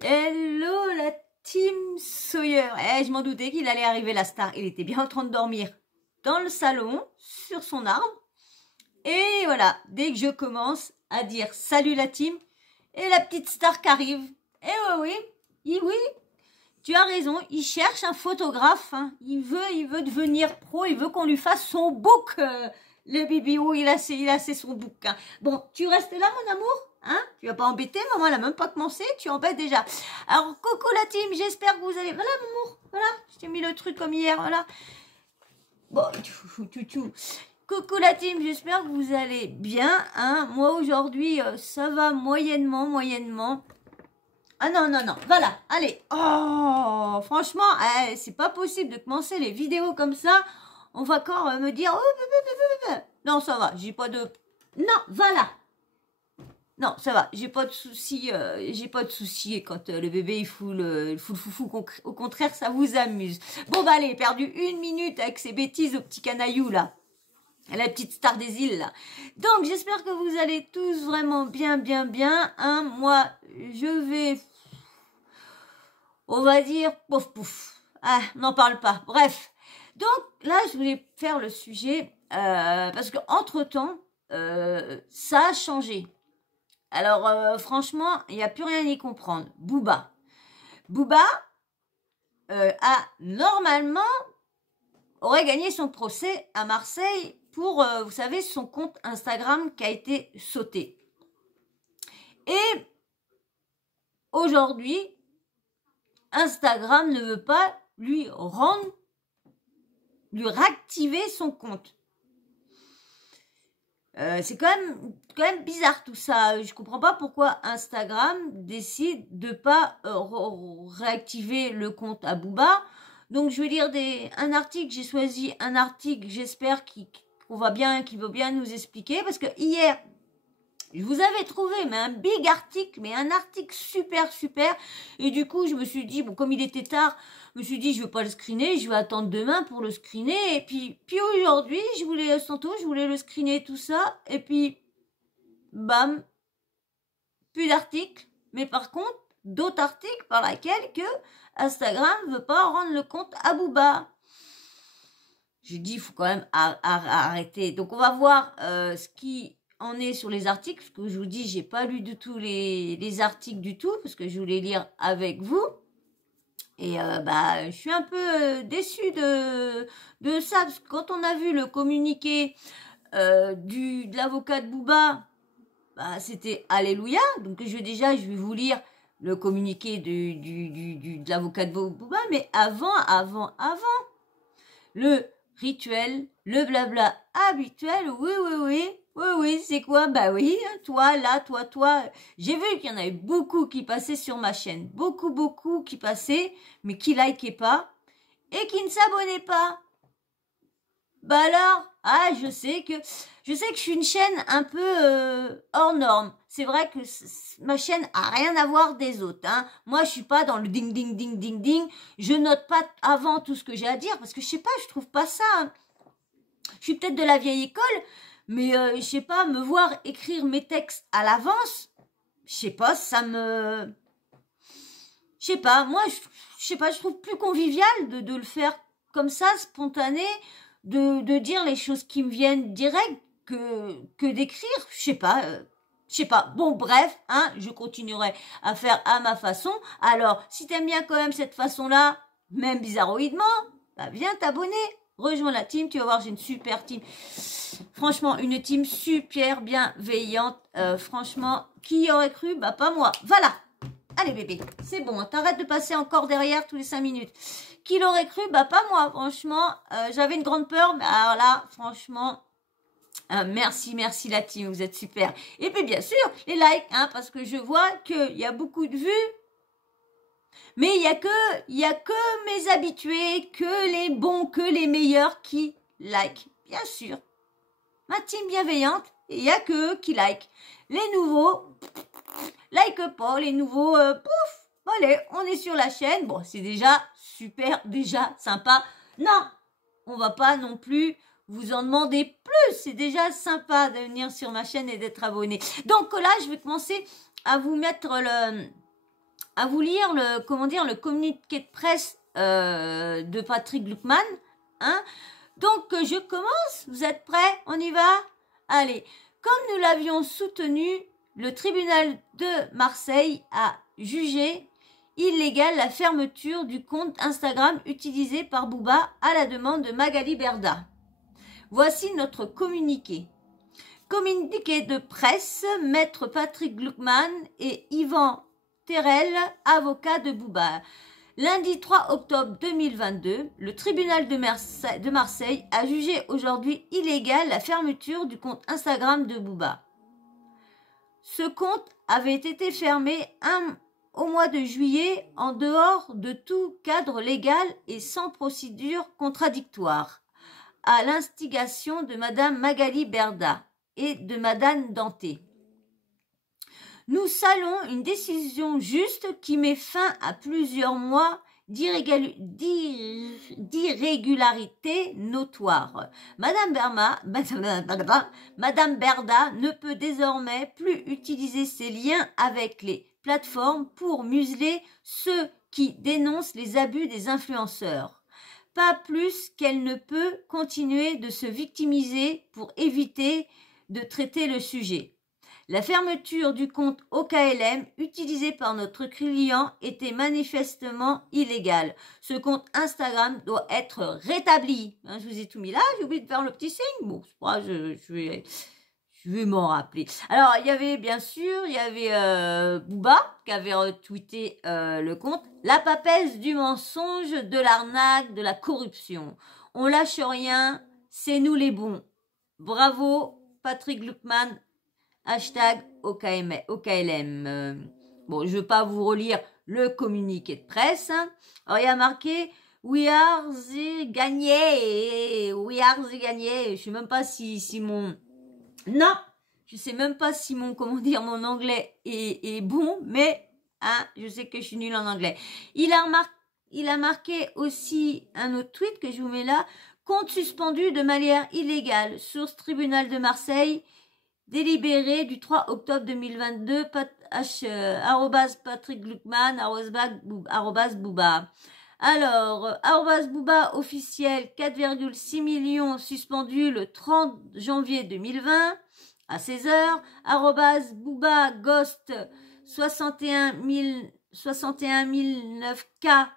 Hello la team Sawyer. Je m'en doutais qu'il allait arriver la star. Il était bien en train de dormir dans le salon, sur son arbre. Et voilà, dès que je commence à dire salut la team, et la petite star qui arrive. Et oui, tu as raison, il cherche un photographe. Hein. Il veut devenir pro, il veut qu'on lui fasse son book. Le bibou, il a son book. Hein. Bon, tu restes là mon amour? Hein, tu vas pas embêter, maman elle a même pas commencé, tu embêtes déjà. Alors, coucou la team, j'espère que vous allez... Voilà, maman, voilà, je t'ai mis le truc comme hier, voilà. Bon, coucou la team, j'espère que vous allez bien. Hein. Moi, aujourd'hui, ça va moyennement. Ah non, voilà, allez. Oh, franchement, c'est pas possible de commencer les vidéos comme ça. On va encore me dire... Oh, non, ça va, j'ai pas de... Non, voilà. Non, ça va, j'ai pas de soucis, et quand le bébé il fout le foufou, au contraire, ça vous amuse. Bon, bah allez, perdu 1 minute avec ces bêtises au petit canaillou, là. La petite star des îles, là. Donc, j'espère que vous allez tous vraiment bien. Hein. Moi, je vais, on va dire, pouf. Ah, n'en parle pas. Bref. Donc, là, je voulais faire le sujet, parce que entre-temps, ça a changé. Alors, franchement, il n'y a plus rien à y comprendre. Booba a normalement aurait gagné son procès à Marseille pour, vous savez, son compte Instagram qui a été sauté. Et aujourd'hui, Instagram ne veut pas lui réactiver son compte. C'est quand même bizarre tout ça. Je comprends pas pourquoi Instagram décide de pas réactiver le compte à Booba. Donc je vais lire un article. J'ai choisi un article. J'espère qu'il va bien nous expliquer, parce que hier je vous avais trouvé un big article, mais un article super. Et du coup je me suis dit, bon, comme il était tard, je me suis dit, je vais pas le screener, je vais attendre demain pour le screener. Et puis aujourd'hui, je voulais le screener, tout ça. Et puis, bam, plus d'articles. Mais par contre, d'autres articles par lesquels que Instagram veut pas rendre le compte à Booba. J'ai dit, il faut quand même arrêter. Donc, on va voir ce qui en est sur les articles. Parce que je vous dis, j'ai pas lu du tout les articles du tout, parce que je voulais lire avec vous. Et je suis un peu déçue de ça, parce que quand on a vu le communiqué de l'avocat de Booba, c'était Alléluia. Donc je vais vous lire le communiqué de l'avocat de Booba, mais avant, le rituel, le blabla habituel, oui, c'est quoi? Bah oui, toi, là, toi. J'ai vu qu'il y en avait beaucoup qui passaient sur ma chaîne. Beaucoup qui passaient, mais qui likaient pas et qui ne s'abonnaient pas. Bah alors, je sais que je suis une chaîne un peu hors norme. C'est vrai que ma chaîne a rien à voir des autres. Hein. Moi, je suis pas dans le ding. Je note pas avant tout ce que j'ai à dire, parce que je sais pas, je trouve pas ça. Hein. Je suis peut-être de la vieille école, mais je sais pas, me voir écrire mes textes à l'avance, je sais pas, ça me... Je sais pas, moi, je sais pas, je trouve plus convivial de le faire comme ça, spontané, de dire les choses qui me viennent direct que d'écrire, je sais pas. Bon, bref, hein, je continuerai à faire à ma façon. Alors, si t'aimes bien quand même cette façon-là, même bizarroïdement, viens t'abonner. Rejoins la team, tu vas voir, j'ai une super team. Franchement, une team super bienveillante. Franchement, qui aurait cru? Pas moi. Voilà. Allez bébé, c'est bon. T'arrêtes de passer encore derrière tous les 5 minutes. Qui l'aurait cru? Pas moi. Franchement, j'avais une grande peur. Mais alors là, franchement, merci la team. Vous êtes super. Et puis bien sûr, les likes, hein, parce que je vois qu'il y a beaucoup de vues. Mais il y a que mes habitués, que les bons, que les meilleurs qui like. Bien sûr. Ma team bienveillante, il y a que eux qui like. Les nouveaux, like pas. Les nouveaux, pouf. Allez, on est sur la chaîne. Bon, c'est déjà super, déjà sympa. Non, on va pas non plus vous en demander plus. C'est déjà sympa de venir sur ma chaîne et d'être abonné. Donc là, je vais commencer à vous mettre à vous lire le, comment dire, le communiqué de presse de Patrick Gluckman. Hein. Donc, je commence. Vous êtes prêts? On y va? Allez. Comme nous l'avions soutenu, le tribunal de Marseille a jugé illégale la fermeture du compte Instagram utilisé par Booba à la demande de Magali Berda. Voici notre communiqué. Communiqué de presse, maître Patrick Gluckman et Yvan Terrel, avocat de Booba. Lundi 3 octobre 2022, le tribunal de Marseille a jugé aujourd'hui illégale la fermeture du compte Instagram de Booba. Ce compte avait été fermé au mois de juillet en dehors de tout cadre légal et sans procédure contradictoire, à l'instigation de Madame Magali Berda et de Madame Danté. Nous saluons une décision juste qui met fin à plusieurs mois d'irrégularité notoire. Madame Berda ne peut désormais plus utiliser ses liens avec les plateformes pour museler ceux qui dénoncent les abus des influenceurs. Pas plus qu'elle ne peut continuer de se victimiser pour éviter de traiter le sujet. La fermeture du compte OKLM utilisé par notre client était manifestement illégale. Ce compte Instagram doit être rétabli. Hein, je vous ai tout mis là, j'ai oublié de faire le petit signe. Bon, c'est pas, je vais m'en rappeler. Alors, il y avait bien sûr, Booba qui avait retweeté le compte. La papesse du mensonge, de l'arnaque, de la corruption. On lâche rien, c'est nous les bons. Bravo, Patrick Gluckman. Hashtag OKLM. Bon, je ne vais pas vous relire le communiqué de presse. Hein. Alors, il y a marqué We are the gagné. We are the gagné. Je sais même pas si mon... Non, je sais même pas si mon, comment dire, mon anglais est bon, mais hein, je sais que je suis nulle en anglais. Il a marqué aussi un autre tweet que je vous mets là. Compte suspendu de manière illégale. Source tribunal de Marseille. Délibéré du 3 octobre 2022, Patrick Gluckman, @Booba. Alors, @Booba officiel, 4,6 millions suspendu le 30 janvier 2020 à 16h. @Booba Ghost, 61 009K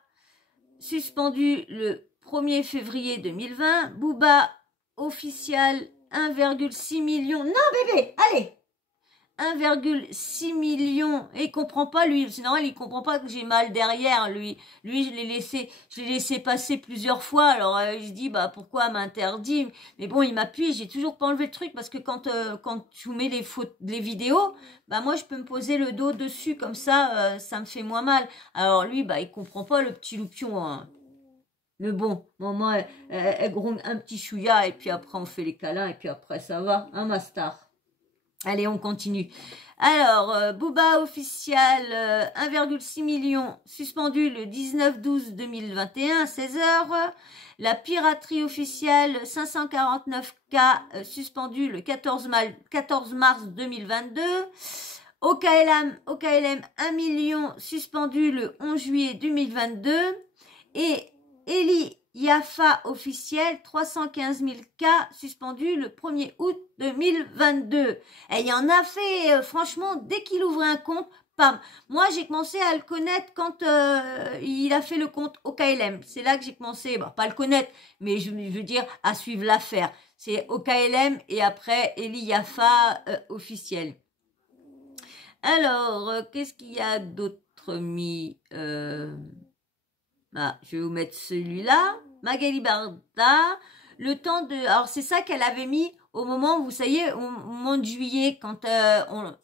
suspendu le 1er février 2020. Booba officiel, 1,6 million. Non, bébé, allez 1,6 million. Et il comprend pas, lui. C'est normal, il comprend pas que j'ai mal derrière, lui. Lui, je l'ai laissé passer plusieurs fois. Alors, il se dit, bah, pourquoi m'interdit? Mais bon, il m'appuie. J'ai toujours pas enlevé le truc parce que quand je vous mets les vidéos, bah, moi, je peux me poser le dos dessus. Comme ça, ça me fait moins mal. Alors, lui, bah, il comprend pas le petit loupion, hein. Mais bon, maman, elle gronde un petit chouïa et puis après on fait les câlins et puis après ça va, hein ma star. Allez, on continue. Alors, Booba officiel, 1,6 million, suspendu le 19/12/2021, 16h. La piraterie officielle, 549K, suspendu le 14 mars 2022. OKLM, 1 million, suspendu le 11 juillet 2022. Et Eli Yafa officiel, 315 000 cas suspendu le 1er août 2022. Et il y en a fait, franchement, dès qu'il ouvrait un compte, pam. Moi, j'ai commencé à le connaître quand il a fait le compte OKLM. C'est là que j'ai commencé, bon, pas le connaître, mais je veux dire, à suivre l'affaire. C'est OKLM et après Eli Yafa officiel. Alors, qu'est-ce qu'il y a d'autre mis Ah, je vais vous mettre celui-là. Magali Berda. Le temps de... Alors, c'est ça qu'elle avait mis au moment, vous savez, au moment de juillet, quand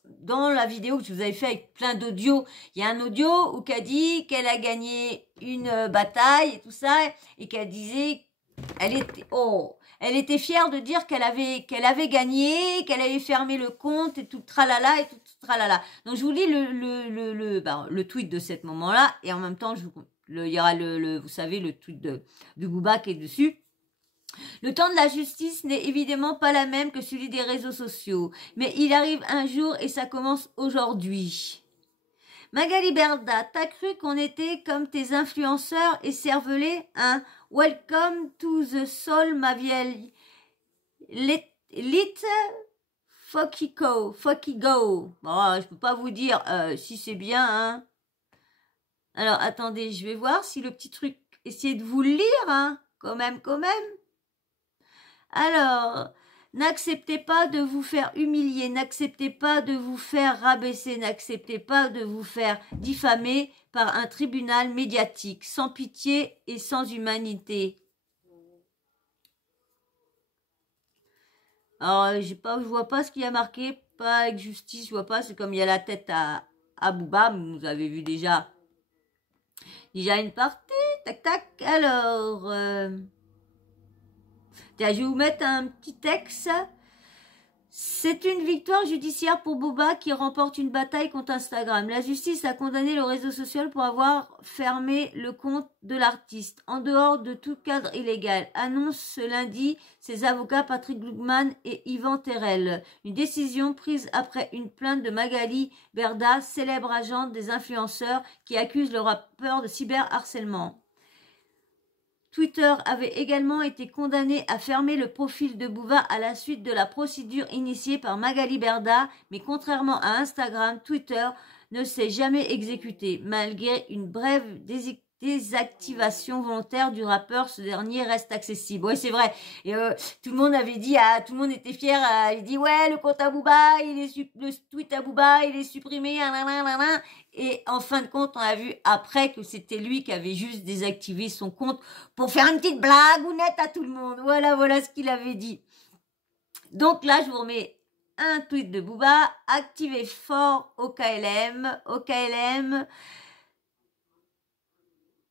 dans la vidéo que je vous avais fait avec plein d'audio, il y a un audio où qu'elle dit qu'elle a gagné une bataille et tout ça, et qu'elle disait... Elle était fière de dire qu'elle avait gagné, qu'elle avait fermé le compte et tout tralala et tout tralala. Donc, je vous lis le tweet de ce moment-là, et en même temps, il y aura vous savez, le tweet de Booba qui est dessus. Le temps de la justice n'est évidemment pas la même que celui des réseaux sociaux, mais il arrive un jour et ça commence aujourd'hui. Magali Berda, t'as cru qu'on était comme tes influenceurs et cervelés, hein? Welcome to the soul, ma vieille. Lit Focky Go. Bon, je peux pas vous dire si c'est bien, hein. Alors, attendez, je vais voir si le petit truc... Essayez de vous le lire, hein. Quand même. Alors, n'acceptez pas de vous faire humilier, n'acceptez pas de vous faire rabaisser, n'acceptez pas de vous faire diffamer par un tribunal médiatique, sans pitié et sans humanité. Alors, je vois pas ce qu'il y a marqué, pas avec justice, je vois pas, c'est comme il y a la tête à Booba, vous avez vu déjà une partie, tac, alors, tiens, je vais vous mettre un petit texte. C'est une victoire judiciaire pour Booba qui remporte une bataille contre Instagram. La justice a condamné le réseau social pour avoir fermé le compte de l'artiste, en dehors de tout cadre illégal. Annonce ce lundi ses avocats Patrick Glugman et Yvan Terrel. Une décision prise après une plainte de Magali Berda, célèbre agente des influenceurs qui accuse le rappeur de cyberharcèlement. Twitter avait également été condamné à fermer le profil de Booba à la suite de la procédure initiée par Magali Berda, mais contrairement à Instagram, Twitter ne s'est jamais exécuté. Malgré une brève désactivation volontaire du rappeur, ce dernier reste accessible. Ouais, c'est vrai. Et tout le monde avait dit, tout le monde était fier. Il dit ouais, le compte à Booba, le tweet à Booba, il est supprimé. Et en fin de compte, on a vu après que c'était lui qui avait juste désactivé son compte pour faire une petite blague ou nette à tout le monde. Voilà ce qu'il avait dit. Donc là, je vous remets un tweet de Booba. Activez fort OKLM.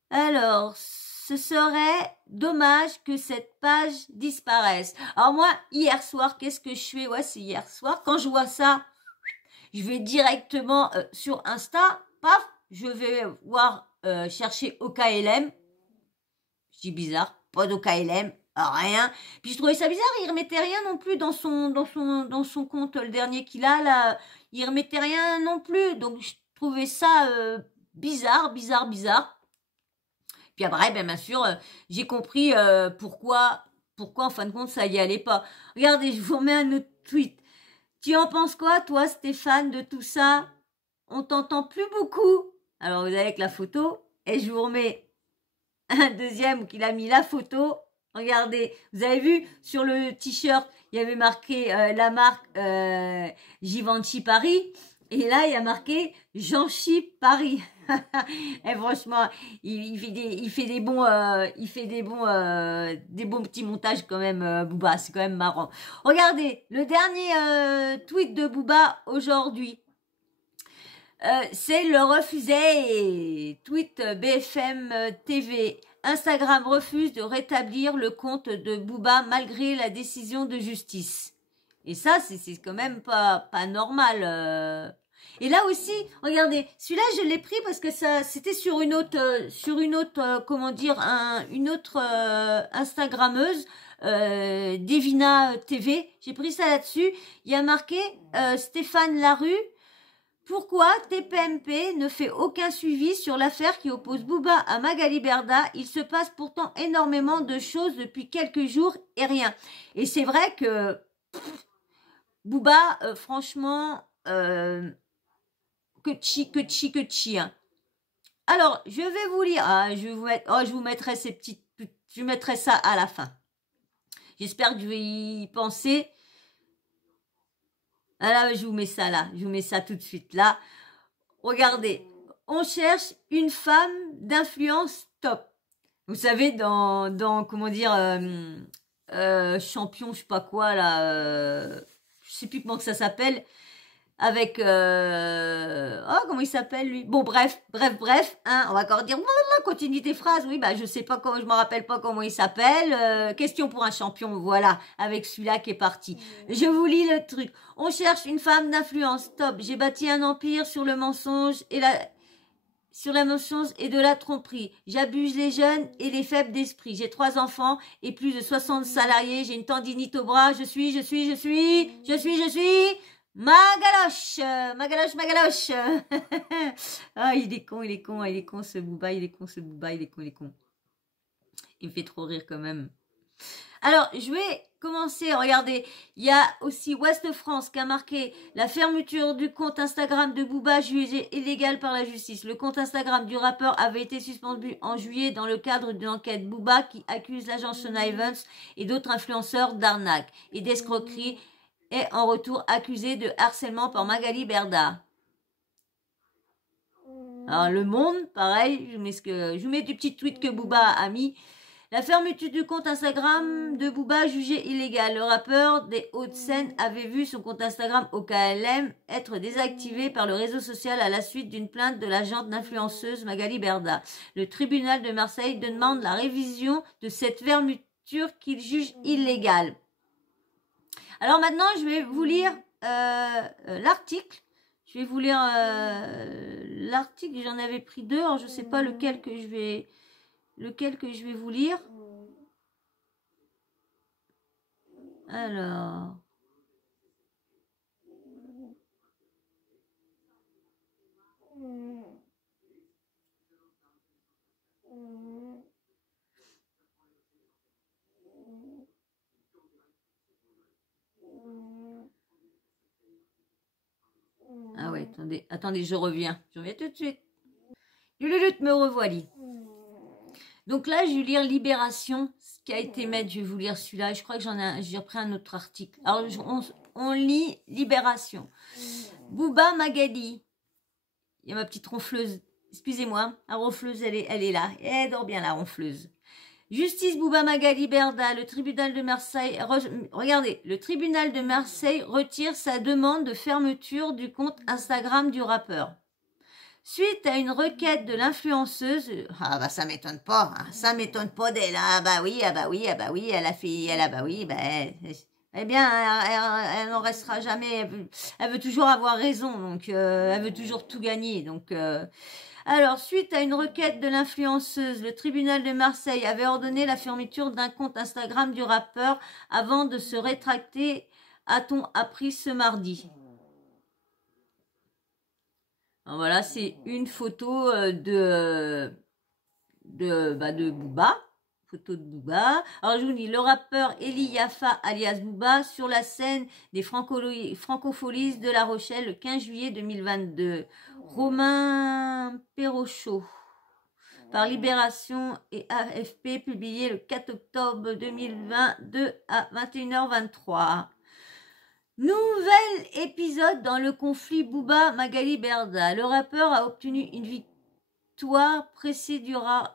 Alors, ce serait dommage que cette page disparaisse. Alors moi, hier soir, qu'est-ce que je fais? Ouais, c'est hier soir. Quand je vois ça, je vais directement sur Insta. Paf, je vais voir chercher OKLM. Je dis bizarre, pas d'OKLM, rien. Puis je trouvais ça bizarre, il remettait rien non plus dans son compte, le dernier qu'il a là. Il remettait rien non plus. Donc je trouvais ça bizarre. Puis après, bien sûr, j'ai compris pourquoi en fin de compte ça y allait pas. Regardez, je vous remets un autre tweet. Tu en penses quoi, toi, Stéphane, de tout ça? On t'entend plus beaucoup. Alors vous avez avec la photo, et je vous remets un deuxième qu'il a mis la photo. Regardez, vous avez vu sur le t-shirt, il y avait marqué la marque Givenchy Paris. Et là, il y a marqué Jean-Chi Paris. Et franchement, il fait des bons petits montages quand même, Booba. C'est quand même marrant. Regardez, le dernier tweet de Booba aujourd'hui. C'est le refusé. Tweet BFM TV. Instagram refuse de rétablir le compte de Booba malgré la décision de justice. Et ça, c'est quand même pas normal. Et là aussi, regardez, celui-là, je l'ai pris parce que ça, c'était sur une autre, comment dire, une autre Instagrammeuse, Divina TV. J'ai pris ça là-dessus. Il y a marqué Stéphane Larue. Pourquoi TPMP ne fait aucun suivi sur l'affaire qui oppose Booba à Magali Berda? Il se passe pourtant énormément de choses depuis quelques jours et rien. Et c'est vrai que Booba, franchement, que chi. Hein. Alors, je vais vous lire. Je vous mettrai ces petites. Je mettrai ça à la fin. J'espère que je vais y penser. Ah là, je vous mets ça là. Je vous mets ça tout de suite là. Regardez. On cherche une femme d'influence top. Vous savez, dans comment dire, champion, je sais pas quoi là. Je sais plus comment que ça s'appelle. Avec comment il s'appelle lui? Bon bref, hein, on va encore dire continue tes phrases. Oui, bah je sais pas comment, je me rappelle pas comment il s'appelle. Question pour un champion, voilà, avec celui-là qui est parti. Je vous lis le truc. On cherche une femme d'influence top. J'ai bâti un empire sur le mensonge et de la tromperie. J'abuse les jeunes et les faibles d'esprit. J'ai 3 enfants et plus de 60 salariés. J'ai une tendinite au bras. Je suis. Magaloche, Magaloche, Magaloche. Ah, il est con, il est con, il est con ce Booba, il est con ce Booba, il est con, il est con. Il me fait trop rire quand même. Alors, je vais commencer. Regardez, il y a aussi Ouest France qui a marqué la fermeture du compte Instagram de Booba jugé illégal par la justice. Le compte Instagram du rappeur avait été suspendu en juillet dans le cadre d'une enquête Booba qui accuse l'agence Shona Evans et d'autres influenceurs d'arnaque et d'escroquerie et en retour accusé de harcèlement par Magali Berda. Alors, Le Monde, pareil, je vous mets du petit tweet que Booba a mis. La fermeture du compte Instagram de Booba jugé illégal. Le rappeur des Hauts-de-Seine avait vu son compte Instagram au KLM être désactivé par le réseau social à la suite d'une plainte de l'agente d'influenceuse Magali Berda. Le tribunal de Marseille demande la révision de cette fermeture qu'il juge illégale. Alors maintenant, je vais vous lire l'article. Je vais vous lire l'article. J'en avais pris deux. Alors je ne sais pas lequel que je vais vous lire. Alors. Ah ouais, attendez, je reviens tout de suite. Lululut, me revoilie. Donc là, je vais lire Libération, ce qui a été mettre, je vais vous lire celui-là. Je crois que j'ai repris un autre article. Alors, on lit Libération. Booba Magali. Il y a ma petite ronfleuse. Excusez-moi, la ronfleuse, elle est là. Elle dort bien, la ronfleuse. Justice Booba Magali Berda, le tribunal de Marseille. Regardez, le tribunal de Marseille retire sa demande de fermeture du compte Instagram du rappeur. Suite à une requête de l'influenceuse, ah bah ça m'étonne pas, hein, ça m'étonne pas d'elle, ah bah oui, elle a fait, eh bien, elle n'en restera jamais, elle veut toujours avoir raison, donc elle veut toujours tout gagner, donc... Alors, suite à une requête de l'influenceuse, le tribunal de Marseille avait ordonné la fermeture d'un compte Instagram du rappeur avant de se rétracter, a-t-on appris ce mardi. Alors voilà, c'est une photo de Booba. Photo de Booba. Alors je vous dis, le rappeur Eli Yafa alias Booba sur la scène des Francofolies de La Rochelle le 15 juillet 2022. Romain Perrochot. Par Libération et AFP, publié le 4 octobre 2022 à 21h23. Nouvel épisode dans le conflit Booba Magali Berda. Le rappeur a obtenu une victoire procédurale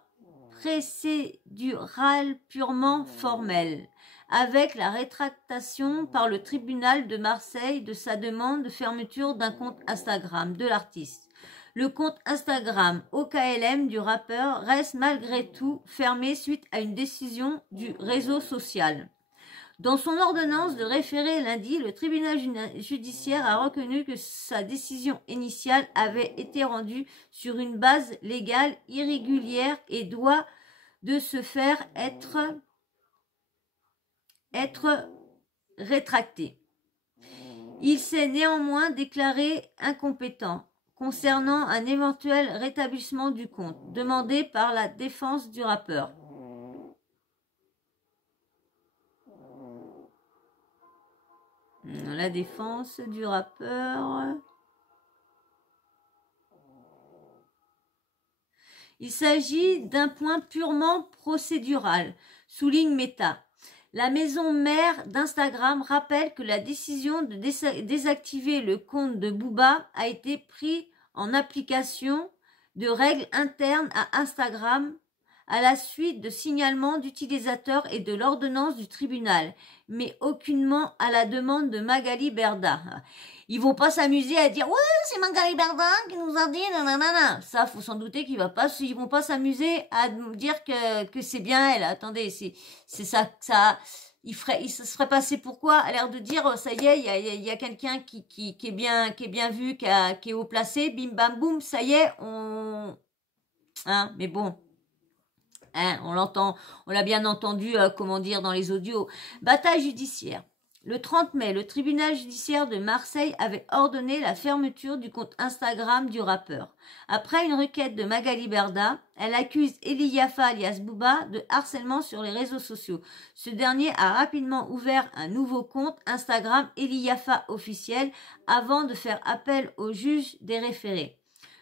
purement formelle, avec la rétractation par le tribunal de Marseille de sa demande de fermeture d'un compte Instagram de l'artiste. Le compte Instagram OKLM du rappeur reste malgré tout fermé suite à une décision du réseau social. Dans son ordonnance de référé lundi, le tribunal judiciaire a reconnu que sa décision initiale avait été rendue sur une base légale irrégulière et doit de ce faire être rétractée. Il s'est néanmoins déclaré incompétent concernant un éventuel rétablissement du compte demandé par la défense du rappeur. La défense du rappeur. Il s'agit d'un point purement procédural, souligne Meta. La maison mère d'Instagram rappelle que la décision de désactiver le compte de Booba a été prise en application de règles internes à Instagram à la suite de signalements d'utilisateurs et de l'ordonnance du tribunal, mais aucunement à la demande de Magali Berda. Ils vont pas s'amuser à dire « Ouais, c'est Magali Berda qui nous a dit nanana ». Ça, faut s'en douter qu'ils vont pas s'amuser à nous dire que c'est bien elle. Attendez, c'est ça, se serait passé pourquoi? À l'air de dire, ça y est, il y a quelqu'un qui est bien vu, qui est haut placé, bim bam boum, ça y est, hein, mais bon. Hein, on l'a bien entendu, dans les audios. Bataille judiciaire. Le 30 mai, le tribunal judiciaire de Marseille avait ordonné la fermeture du compte Instagram du rappeur. Après une requête de Magali Berda, elle accuse Eli Yafa alias Booba de harcèlement sur les réseaux sociaux. Ce dernier a rapidement ouvert un nouveau compte Instagram Eli Yafa officiel avant de faire appel au juge des référés.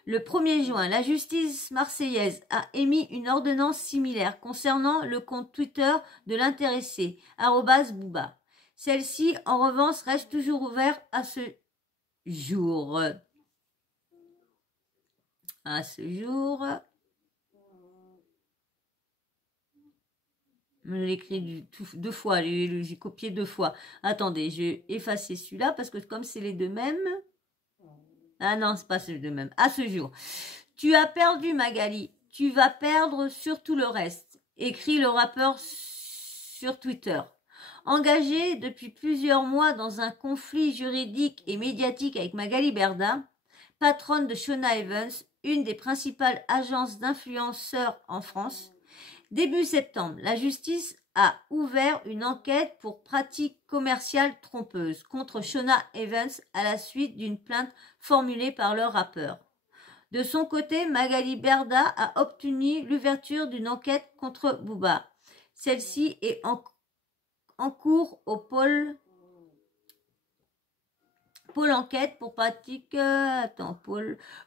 Le 1er juin, la justice marseillaise a émis une ordonnance similaire concernant le compte Twitter de l'intéressé, @Booba. Celle-ci, en revanche, reste toujours ouverte à ce jour. À ce jour. Je l'ai écrit deux fois, j'ai copié 2 fois. Attendez, je vais effacer celui-là parce que comme c'est les deux mêmes. Ah non, c'est pas ces deux mêmes. À ce jour. Tu as perdu Magali. Tu vas perdre sur tout le reste. Écrit le rappeur sur Twitter. Engagé depuis plusieurs mois dans un conflit juridique et médiatique avec Magali Berda, patronne de Shona Evans, une des principales agences d'influenceurs en France, début septembre, la justice a ouvert une enquête pour pratiques commerciales trompeuses contre Shona Evans à la suite d'une plainte formulée par le rappeur. De son côté, Magali Berda a obtenu l'ouverture d'une enquête contre Booba. Celle-ci est en cours au pôle enquête pour pratique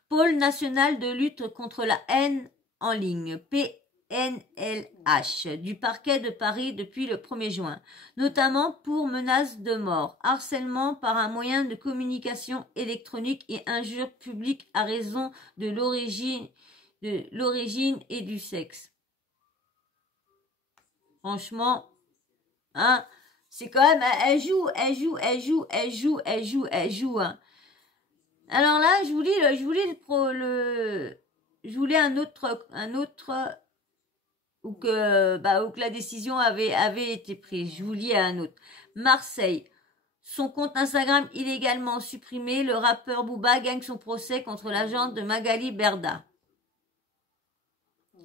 pôle national de lutte contre la haine en ligne, PNLH, du parquet de Paris depuis le 1er juin, notamment pour menaces de mort, harcèlement par un moyen de communication électronique et injures publiques à raison de l'origine et du sexe. Franchement, hein, c'est quand même, elle joue. Hein. Alors là, je voulais un autre, où que la décision avait été prise. Je vous lis un autre. Marseille. Son compte Instagram illégalement supprimé, le rappeur Booba gagne son procès contre l'agente de Magali Berda.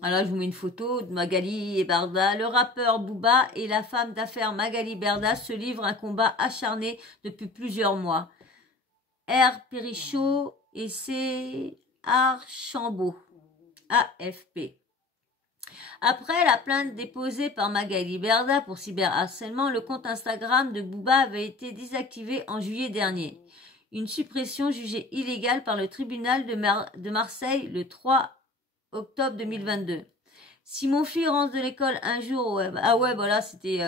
Alors, je vous mets une photo de Magali et Berda. Le rappeur Booba et la femme d'affaires Magali Berda se livrent un combat acharné depuis plusieurs mois. R. Perichaud et C. Archambault. AFP. Après la plainte déposée par Magali Berda pour cyberharcèlement, le compte Instagram de Booba avait été désactivé en juillet dernier. Une suppression jugée illégale par le tribunal de Marseille le 3 octobre 2022. Si mon fils rentre de l'école un jour au web, ah ouais, voilà, c'était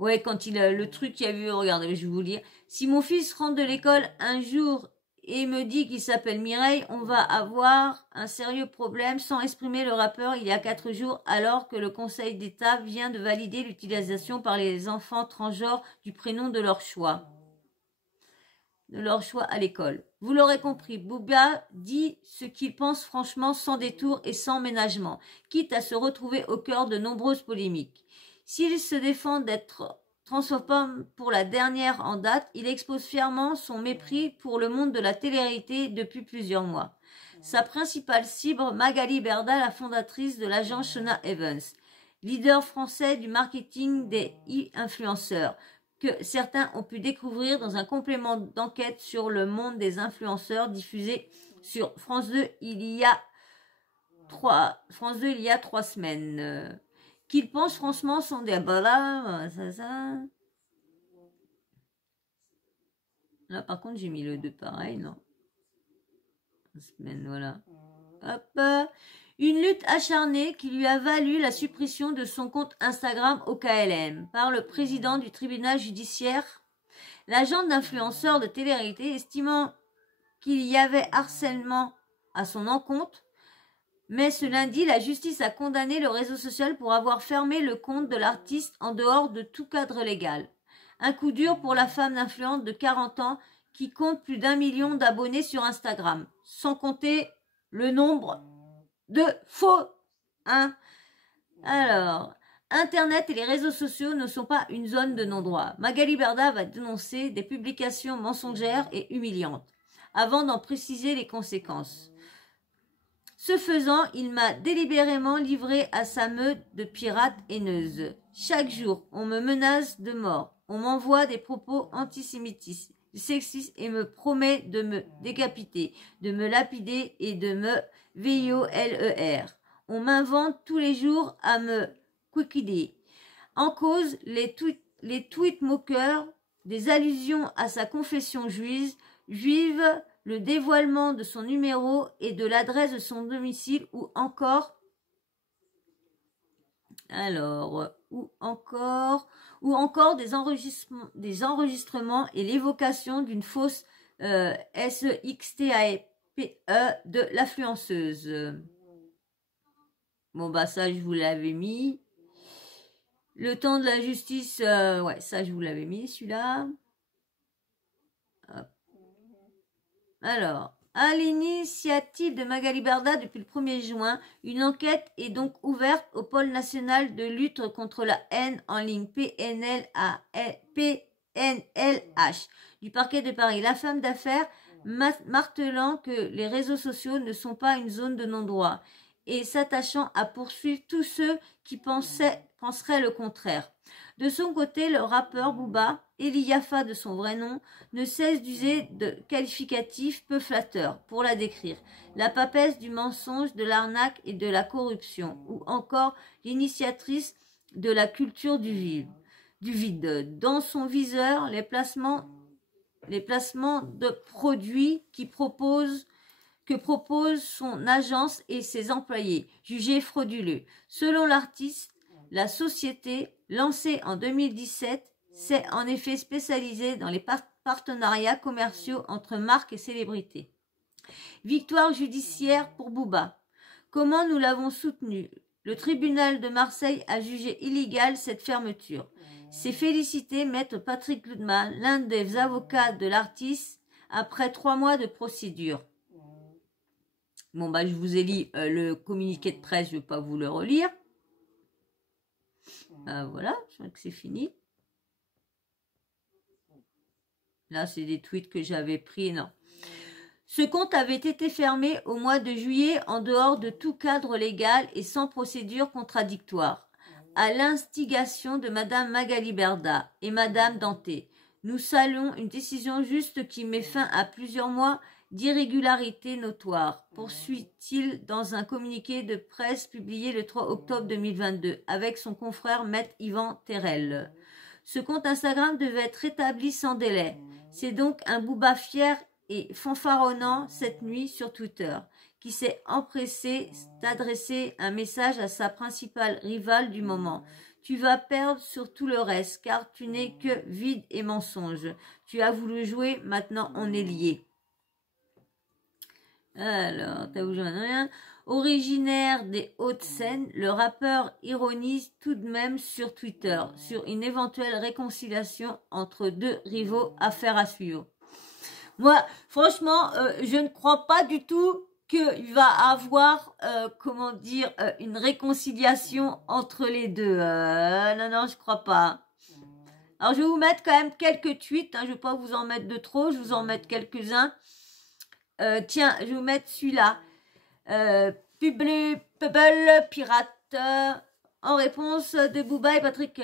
ouais, quand le truc qu'il y a eu, regardez, je vais vous lire. Si mon fils rentre de l'école un jour et me dit qu'il s'appelle Mireille, on va avoir un sérieux problème, sans exprimer le rappeur il y a 4 jours, alors que le Conseil d'État vient de valider l'utilisation par les enfants transgenres du prénom de leur choix. À l'école. Vous l'aurez compris, Booba dit ce qu'il pense franchement, sans détour et sans ménagement, quitte à se retrouver au cœur de nombreuses polémiques. S'il se défend d'être transphobe pour la dernière en date, il expose fièrement son mépris pour le monde de la télé-réalité depuis plusieurs mois. Sa principale cible, Magali Berda, la fondatrice de l'agence Shona Evans, leader français du marketing des e-influenceurs, que certains ont pu découvrir dans un complément d'enquête sur le monde des influenceurs diffusé sur France 2 il y a 3 semaines. Qu'ils pensent franchement sont des là, Là par contre j'ai mis le 2 pareil, non. Semaine, voilà. Hop. Une lutte acharnée qui lui a valu la suppression de son compte Instagram au KLM par le président du tribunal judiciaire. L'agent d'influenceur de télé-réalité, estimant qu'il y avait harcèlement à son encontre, mais ce lundi, la justice a condamné le réseau social pour avoir fermé le compte de l'artiste en dehors de tout cadre légal. Un coup dur pour la femme d'influence de 40 ans qui compte plus d'1 million d'abonnés sur Instagram, sans compter le nombre de faux, hein. Alors, Internet et les réseaux sociaux ne sont pas une zone de non-droit. Magali Berda va dénoncer des publications mensongères et humiliantes, avant d'en préciser les conséquences. Ce faisant, il m'a délibérément livré à sa meute de pirates haineuses. Chaque jour, on me menace de mort. On m'envoie des propos antisémitistes, sexistes et me promet de me décapiter, de me lapider et de me VIOLER. On m'invente tous les jours à me quiquider. En cause, les tweets moqueurs, des allusions à sa confession juive, le dévoilement de son numéro et de l'adresse de son domicile ou encore des enregistrements et l'évocation d'une fausse SEXTAPE de l'influenceuse. Bon bah ça je vous l'avais mis. Le temps de la justice, ouais ça je vous l'avais mis celui-là. Alors, à l'initiative de Magali Berda, depuis le 1er juin, une enquête est donc ouverte au pôle national de lutte contre la haine en ligne PNLH du parquet de Paris. La femme d'affaires martelant que les réseaux sociaux ne sont pas une zone de non-droit et s'attachant à poursuivre tous ceux qui penseraient le contraire. De son côté, le rappeur Booba, Eli Yafa de son vrai nom, ne cesse d'user de qualificatifs peu flatteurs pour la décrire. La papesse du mensonge, de l'arnaque et de la corruption, ou encore l'initiatrice de la culture du vide. Dans son viseur, les placements de produits que propose son agence et ses employés, jugés frauduleux. Selon l'artiste, la société, lancée en 2017, s'est en effet spécialisée dans les partenariats commerciaux entre marques et célébrités. Victoire judiciaire pour Booba. Comment nous l'avons soutenu? Le tribunal de Marseille a jugé illégale cette fermeture. C'est félicité Maître Patrick Ludman, l'un des avocats de l'artiste, après 3 mois de procédure. Bon, bah, je vous ai lu le communiqué de presse, je ne vais pas vous le relire. Voilà, je crois que c'est fini. Là, c'est des tweets que j'avais pris, non. Ce compte avait été fermé au mois de juillet en dehors de tout cadre légal et sans procédure contradictoire, à l'instigation de Madame Magali Berda et Madame Danté. Nous saluons une décision juste qui met fin à plusieurs mois d'irrégularité notoire, poursuit-il dans un communiqué de presse publié le 3 octobre 2022 avec son confrère Maître Yvan Terrel. Ce compte Instagram devait être rétabli sans délai. C'est donc un Booba fier et fanfaronnant cette nuit sur Twitter, qui s'est empressé d'adresser un message à sa principale rivale du moment. Tu vas perdre sur tout le reste, car tu n'es que vide et mensonge. Tu as voulu jouer, maintenant on est liés. Alors, t'as voulu rien. Originaire des Hauts-de-Seine, le rappeur ironise tout de même sur Twitter sur une éventuelle réconciliation entre deux rivaux. Affaire à suivre. Moi, franchement, je ne crois pas du tout qu'il va avoir, une réconciliation entre les deux. Non, je crois pas. Alors, je vais vous mettre quand même quelques tweets. Je ne vais pas vous en mettre de trop. Je vais vous en mettre quelques-uns. Tiens, je vais vous mettre celui-là. Pubble Pirate. En réponse de Booba et Patrick.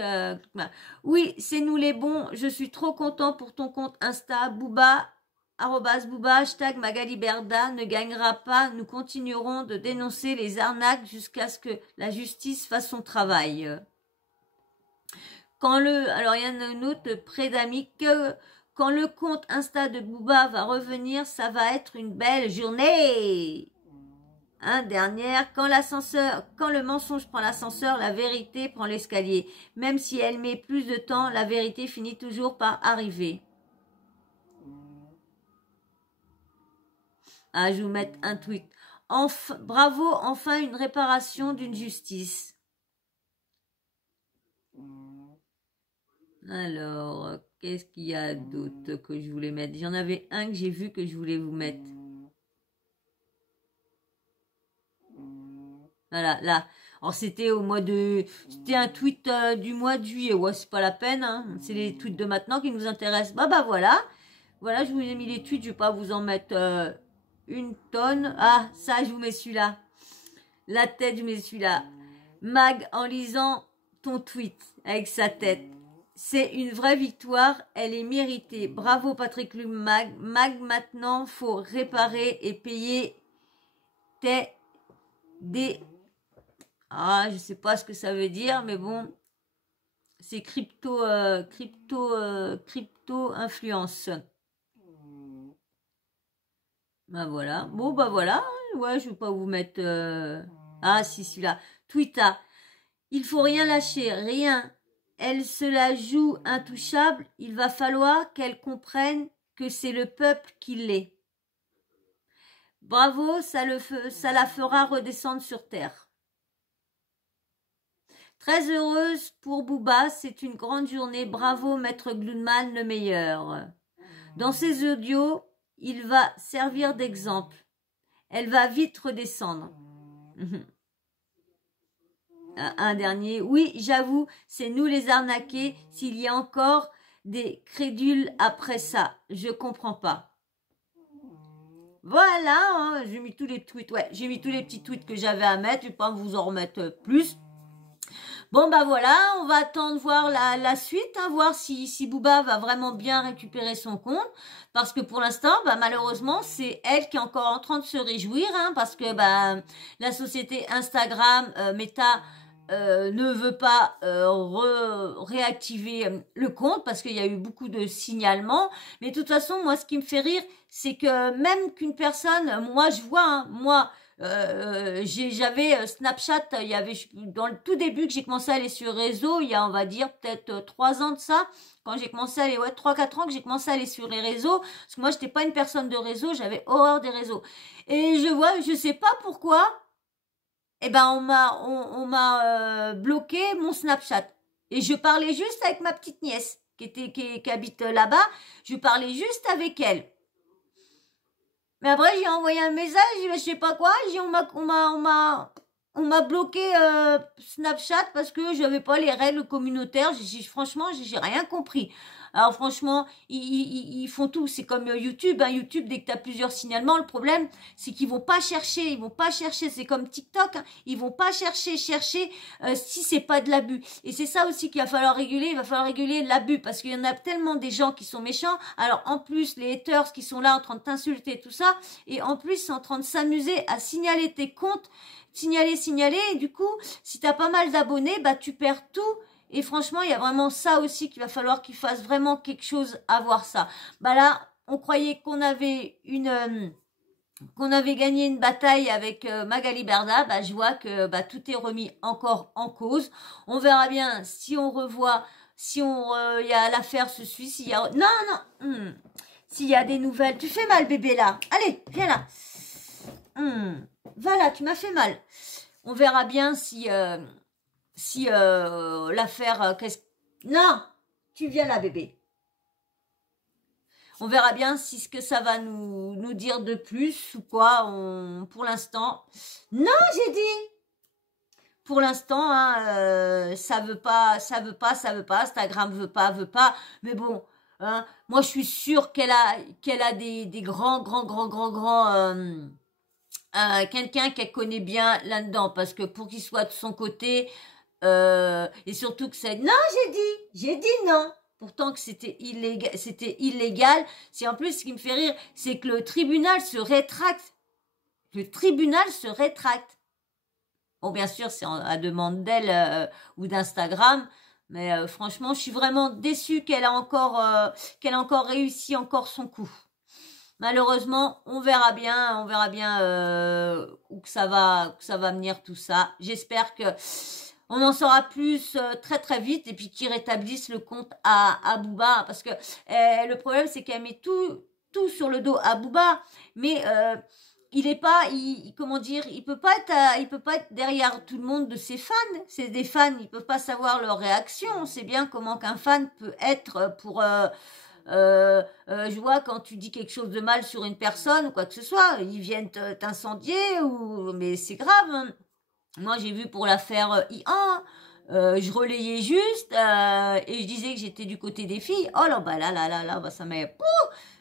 Oui, c'est nous les bons. Je suis trop content pour ton compte Insta. Booba. @Booba, hashtag Magali Berda ne gagnera pas. Nous continuerons de dénoncer les arnaques jusqu'à ce que la justice fasse son travail. Alors il y en a un autre près d'Amic. Quand le compte Insta de Booba va revenir, ça va être une belle journée. Dernière, quand le mensonge prend l'ascenseur, la vérité prend l'escalier. Même si elle met plus de temps, la vérité finit toujours par arriver. Je vais vous mettre un tweet. Bravo, enfin une réparation d'une justice. Alors, qu'est-ce qu'il y a d'autre que je voulais mettre? J'en avais un que j'ai vu que je voulais vous mettre. Voilà, là. Alors, c'était c'était un tweet du mois de juillet. Ouais, c'est pas la peine, C'est les tweets de maintenant qui nous intéressent. Bah, voilà. Voilà, je vous ai mis les tweets. Je vais pas vous en mettre une tonne. Ça, je vous mets celui-là. La tête, je mets celui-là. Mag, en lisant ton tweet avec sa tête. C'est une vraie victoire, elle est méritée. Bravo Patrick Luc Mag. Mag, maintenant, faut réparer et payer des... Ah, je sais pas ce que ça veut dire, mais bon, c'est crypto influence. Ben voilà. Bon, bah voilà. Ouais, je vais pas vous mettre... Ah, si, celui-là. Twitter. Il faut rien lâcher, rien. Elle se la joue intouchable. Il va falloir qu'elle comprenne que c'est le peuple qui l'est. Bravo, ça la fera redescendre sur terre. Très heureuse pour Booba, c'est une grande journée. Bravo, Maître Glunman, le meilleur. Dans ses audios, il va servir d'exemple. Elle va vite redescendre. Un dernier. Oui, j'avoue, c'est nous les arnaqués. S'il y a encore des crédules après ça, je comprends pas. Voilà, hein, j'ai mis tous les tweets. Ouais, j'ai mis tous les petits tweets que j'avais à mettre. Je vais pas vous en remettre plus. Bon, bah voilà, on va attendre voir la suite, hein, voir si Booba va vraiment bien récupérer son compte. Parce que pour l'instant, bah, malheureusement, c'est elle qui est encore en train de se réjouir, hein, parce que bah, la société Instagram, Meta, ne veut pas réactiver le compte parce qu'il y a eu beaucoup de signalements. Mais de toute façon, moi, ce qui me fait rire, c'est que même qu'une personne, moi, je vois, hein, moi... j'avais Snapchat, il y avait dans le tout début que j'ai commencé à aller sur les réseaux, il y a on va dire peut-être 3 ans de ça, quand j'ai commencé à aller, ouais 3-4 ans que j'ai commencé à aller sur les réseaux, parce que moi j'étais pas une personne de réseau, j'avais horreur des réseaux. Et je vois, je sais pas pourquoi, eh ben on m'a bloqué mon Snapchat. Et je parlais juste avec ma petite nièce qui habite là-bas, je parlais juste avec elle. Mais après, j'ai envoyé un message, je sais pas quoi, on m'a bloqué Snapchat parce que je n'avais pas les règles communautaires. Franchement, j'ai rien compris. Alors franchement, ils font tout. C'est comme YouTube. Hein. YouTube, dès que tu as plusieurs signalements, le problème, c'est qu'ils vont pas chercher. C'est comme TikTok. Hein. Ils vont pas chercher si c'est pas de l'abus. Et c'est ça aussi qu'il va falloir réguler. Il va falloir réguler l'abus parce qu'il y en a tellement des gens qui sont méchants. Alors en plus, les haters qui sont là en train de t'insulter, tout ça. Et en plus, c'est en train de s'amuser à signaler tes comptes. Signaler. Et du coup, si tu as pas mal d'abonnés, bah tu perds tout. Et franchement, il y a vraiment ça aussi qu'il va falloir qu'ils fassent vraiment quelque chose à voir ça. Bah là, on croyait qu'on avait gagné une bataille avec Magali Berda. Bah je vois que bah tout est remis encore en cause. On verra bien si on revoit, si il y a l'affaire se suit, s'il y a s'il y a des nouvelles. Tu fais mal bébé là. Allez, viens là. Voilà, tu m'as fait mal. On verra bien si l'affaire... Non, tu viens là, bébé. On verra bien si ce que ça va nous dire de plus ou quoi. Pour l'instant... Non, j'ai dit. Pour l'instant, hein, ça veut pas. Instagram veut pas. Mais bon, hein, moi, je suis sûre qu'elle a des grands... quelqu'un qu'elle connaît bien là-dedans. Parce que pour qu'il soit de son côté... et surtout que c'est... Non, j'ai dit non. Pourtant que c'était illégal. C'est en plus, ce qui me fait rire, c'est que le tribunal se rétracte. Bon, bien sûr, c'est à demande d'elle ou d'Instagram. Mais franchement, je suis vraiment déçue qu'elle a encore réussi encore son coup. Malheureusement, on verra bien où que ça va venir tout ça. J'espère que on en saura plus très très vite et puis qu'ils rétablissent le compte à Booba parce que le problème c'est qu'elle met tout sur le dos à Booba, mais il peut pas être derrière tout le monde de ses fans. C'est des fans, ils peuvent pas savoir leur réaction. On sait bien comment qu'un fan peut être pour je vois quand tu dis quelque chose de mal sur une personne ou quoi que ce soit, ils viennent t'incendier mais c'est grave. Hein. Moi, j'ai vu pour l'affaire IA, je relayais juste et je disais que j'étais du côté des filles. Oh là, bah là, bah ça m'a...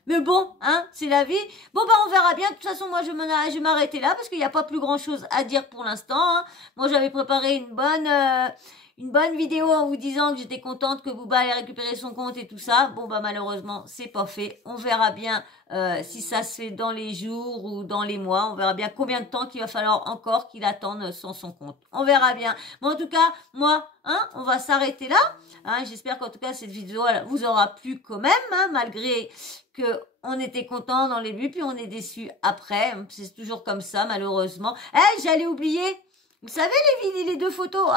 Mais bon, hein, c'est la vie. Bon, bah on verra bien. De toute façon, moi, je vais m'arrêter là parce qu'il n'y a pas plus grand-chose à dire pour l'instant. Hein. Moi, j'avais préparé une bonne vidéo en vous disant que j'étais contente que Booba allait récupérer son compte et tout ça. Bon, bah malheureusement, c'est pas fait. On verra bien si ça se fait dans les jours ou dans les mois. On verra bien combien de temps qu'il va falloir encore qu'il attende sans son compte. On verra bien. Mais en tout cas, moi, on va s'arrêter là. J'espère qu'en tout cas, cette vidéo vous aura plu quand même, malgré que on était content dans les buts, puis on est déçu après. C'est toujours comme ça, malheureusement. J'allais oublier. Vous savez, les deux photos.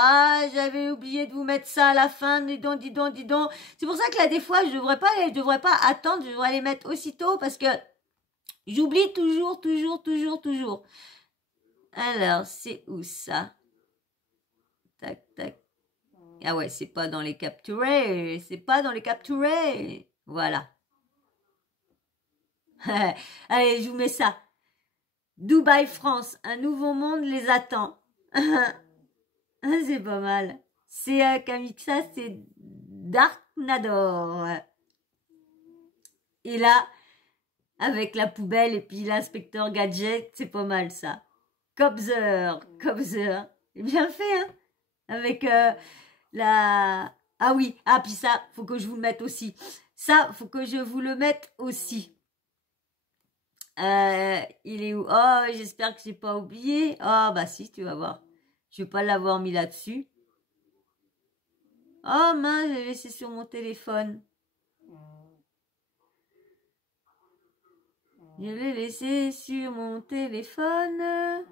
J'avais oublié de vous mettre ça à la fin. Dis donc. C'est pour ça que là, des fois, je devrais pas attendre. Je devrais les mettre aussitôt parce que j'oublie toujours. Alors, c'est où ça? Tac. Ah ouais, c'est pas dans les capturés. Voilà. Allez, je vous mets ça. Dubaï, France, un nouveau monde les attend. C'est pas mal. C'est Kamiksa, c'est Darknador. Et là, avec la poubelle et puis l'inspecteur Gadget, c'est pas mal ça. Cobzer. C'est bien fait, Avec la... Ah oui, puis ça, faut que je vous le mette aussi. Il est où? Oh, j'espère que j'ai pas oublié. Oh, bah si, tu vas voir. Je vais pas l'avoir mis là-dessus. Oh mince, j'ai laissé sur mon téléphone. Je l'ai laissé sur mon téléphone.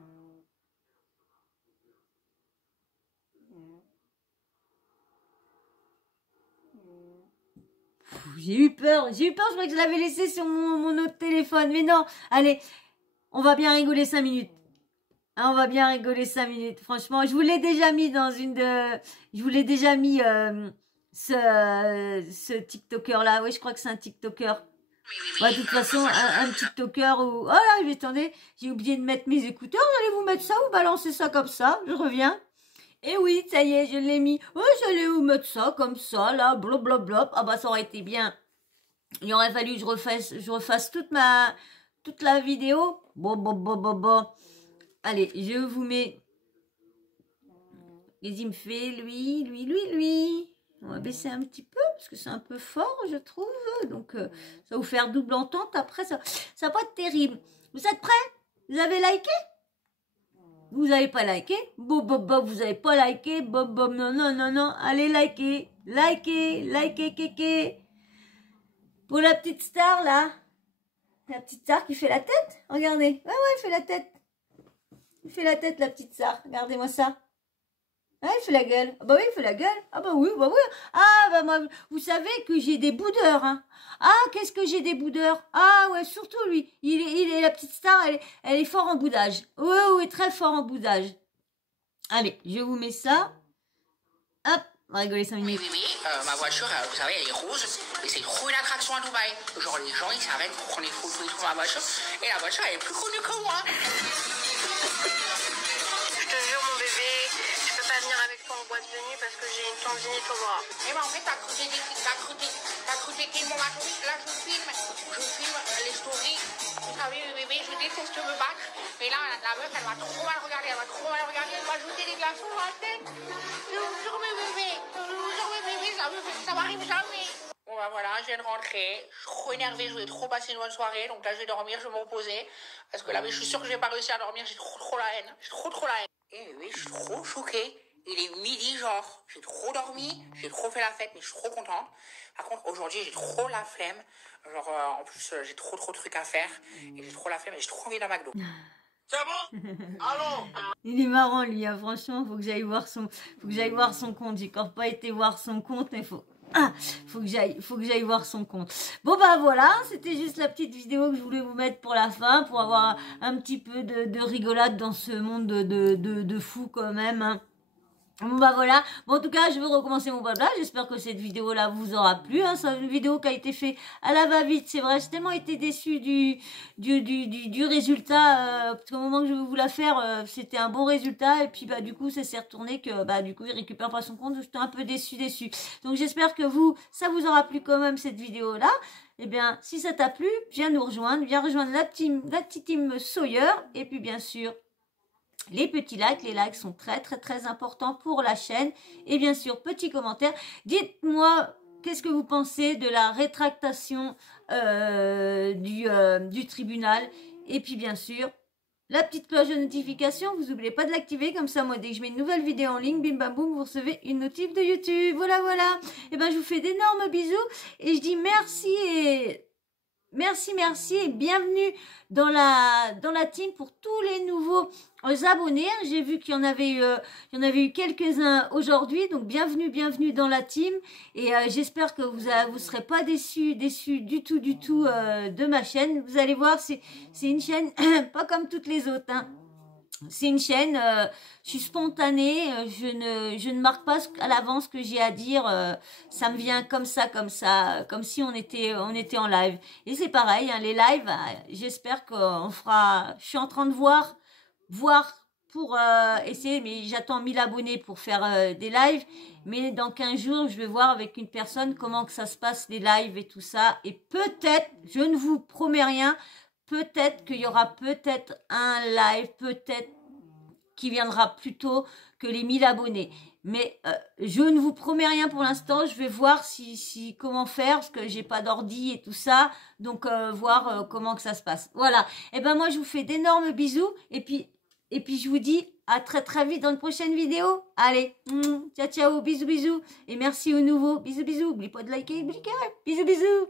J'ai eu peur, je croyais que je l'avais laissé sur mon autre téléphone. Mais non, allez, on va bien rigoler 5 minutes. On va bien rigoler 5 minutes. Franchement, je vous l'ai déjà mis ce TikToker là. Oui, je crois que c'est un TikToker. De toute façon, un TikToker où... Oh là, attendez, j'ai oublié de mettre mes écouteurs. J'allais vous mettre ça ou balancer ça comme ça. Je reviens. Et oui, ça y est, je l'ai mis. Oh, j'allais vous mettre ça comme ça, là, blop. Ah bah ça aurait été bien. Il aurait fallu que je refasse toute la vidéo. Bon. Allez, je vous mets. Et il me fait lui. On va baisser un petit peu parce que c'est un peu fort, je trouve. Donc, ça va vous faire double entente. Après, ça va pas être terrible. Vous êtes prêts? Vous avez liké? Vous n'avez pas liké? Bob, vous n'avez pas liké? Bob, non. Allez, likez, kéké. Pour la petite star, là. La petite star qui fait la tête. Regardez. Ouais, il fait la tête. Il fait la tête, la petite star. Regardez-moi ça. Il fait la gueule. Ah bah oui, il fait la gueule. Ah bah oui. Ah bah moi, vous savez que j'ai des boudeurs, qu'est-ce que j'ai des boudeurs? Ah ouais, surtout lui. Il est la petite star, elle est fort en boudage. Oui, très fort en boudage. Allez, je vous mets ça. Hop, on va rigoler 5 minutes. Oui, ma voiture, vous savez, elle est rouge. Et c'est trop une attraction à Dubaï. Genre, les gens, ils s'arrêtent pour prendre des photos et tout ma voiture. Et la voiture, elle est plus connue que moi. Je te jure, mon bébé, je peux pas venir avec toi en boîte de nuit parce que j'ai une tendinite au bras. Et ben en fait, t'as cru t'es mon bateau. Là, je filme les stories. Vous savez, bébé, je déteste me battre. Et là, la meuf, elle va trop mal regarder. Elle va jeter des glaçons dans la tête. Je vous jure, mes bébés, ça m'arrive jamais. Bon bah voilà, je viens de rentrer, je suis trop énervée, je voulais trop passer une bonne soirée, donc là je vais dormir, je vais me reposer, parce que là mais je suis sûre que je vais pas réussir à dormir, j'ai trop la haine, Et oui, je suis trop choquée, il est midi genre, j'ai trop dormi, j'ai trop fait la fête, mais je suis trop contente. Par contre aujourd'hui j'ai trop la flemme, genre en plus j'ai trop de trucs à faire, et j'ai trop la flemme et j'ai trop envie d'un McDo. C'est bon? Allons! Il est marrant lui, franchement, faut que j'aille voir son compte. J'ai encore pas été voir son compte, mais faut que j'aille voir son compte. Bon bah voilà, c'était juste la petite vidéo que je voulais vous mettre pour la fin, pour avoir un petit peu de rigolade dans ce monde de fou quand même. Bon bah voilà, bon en tout cas je vais recommencer mon blabla, j'espère que cette vidéo là vous aura plu, c'est une vidéo qui a été faite à la va-vite, c'est vrai, j'ai tellement été déçue du résultat, parce qu'au moment que je vais vous la faire, c'était un bon résultat, et puis bah du coup ça s'est retourné que bah du coup il récupère pas son compte, j'étais un peu déçue. Donc j'espère que ça vous aura plu quand même cette vidéo là. Eh bien, si ça t'a plu, viens nous rejoindre, viens rejoindre la petite team Sawyer, et puis bien sûr, les petits likes. Les likes sont très très très importants pour la chaîne. Et bien sûr, petit commentaire. Dites-moi, qu'est-ce que vous pensez de la rétractation du tribunal? Et puis bien sûr, la petite cloche de notification, vous n'oubliez pas de l'activer, comme ça, moi, dès que je mets une nouvelle vidéo en ligne, bim bam boum, vous recevez une notif de YouTube. Voilà, voilà. Et ben, je vous fais d'énormes bisous et je dis merci et merci et bienvenue dans la team pour tous les nouveaux abonnés. J'ai vu qu'il y en avait eu quelques-uns aujourd'hui, donc bienvenue dans la team. Et j'espère que vous serez pas déçus du tout de ma chaîne. Vous allez voir, c'est une chaîne pas comme toutes les autres, hein. C'est une chaîne, je suis spontanée, je ne marque pas à l'avance ce que j'ai à dire, ça me vient comme ça, comme si on était en live. Et c'est pareil, hein, les lives, j'espère qu'on fera, je suis en train de voir pour essayer, mais j'attends 1000 abonnés pour faire des lives, mais dans 15 jours, je vais voir avec une personne comment que ça se passe, les lives et tout ça, et peut-être, je ne vous promets rien, peut-être qu'il y aura peut-être un live, peut-être qui viendra plus tôt que les 1000 abonnés. Mais je ne vous promets rien pour l'instant. Je vais voir comment faire, parce que j'ai pas d'ordi et tout ça. Donc, voir comment que ça se passe. Voilà. Et ben moi, je vous fais d'énormes bisous. Et puis, je vous dis à très très vite dans une prochaine vidéo. Allez, ciao, ciao, bisous. Et merci aux nouveaux. Bisous. N'oubliez pas de liker, bisous.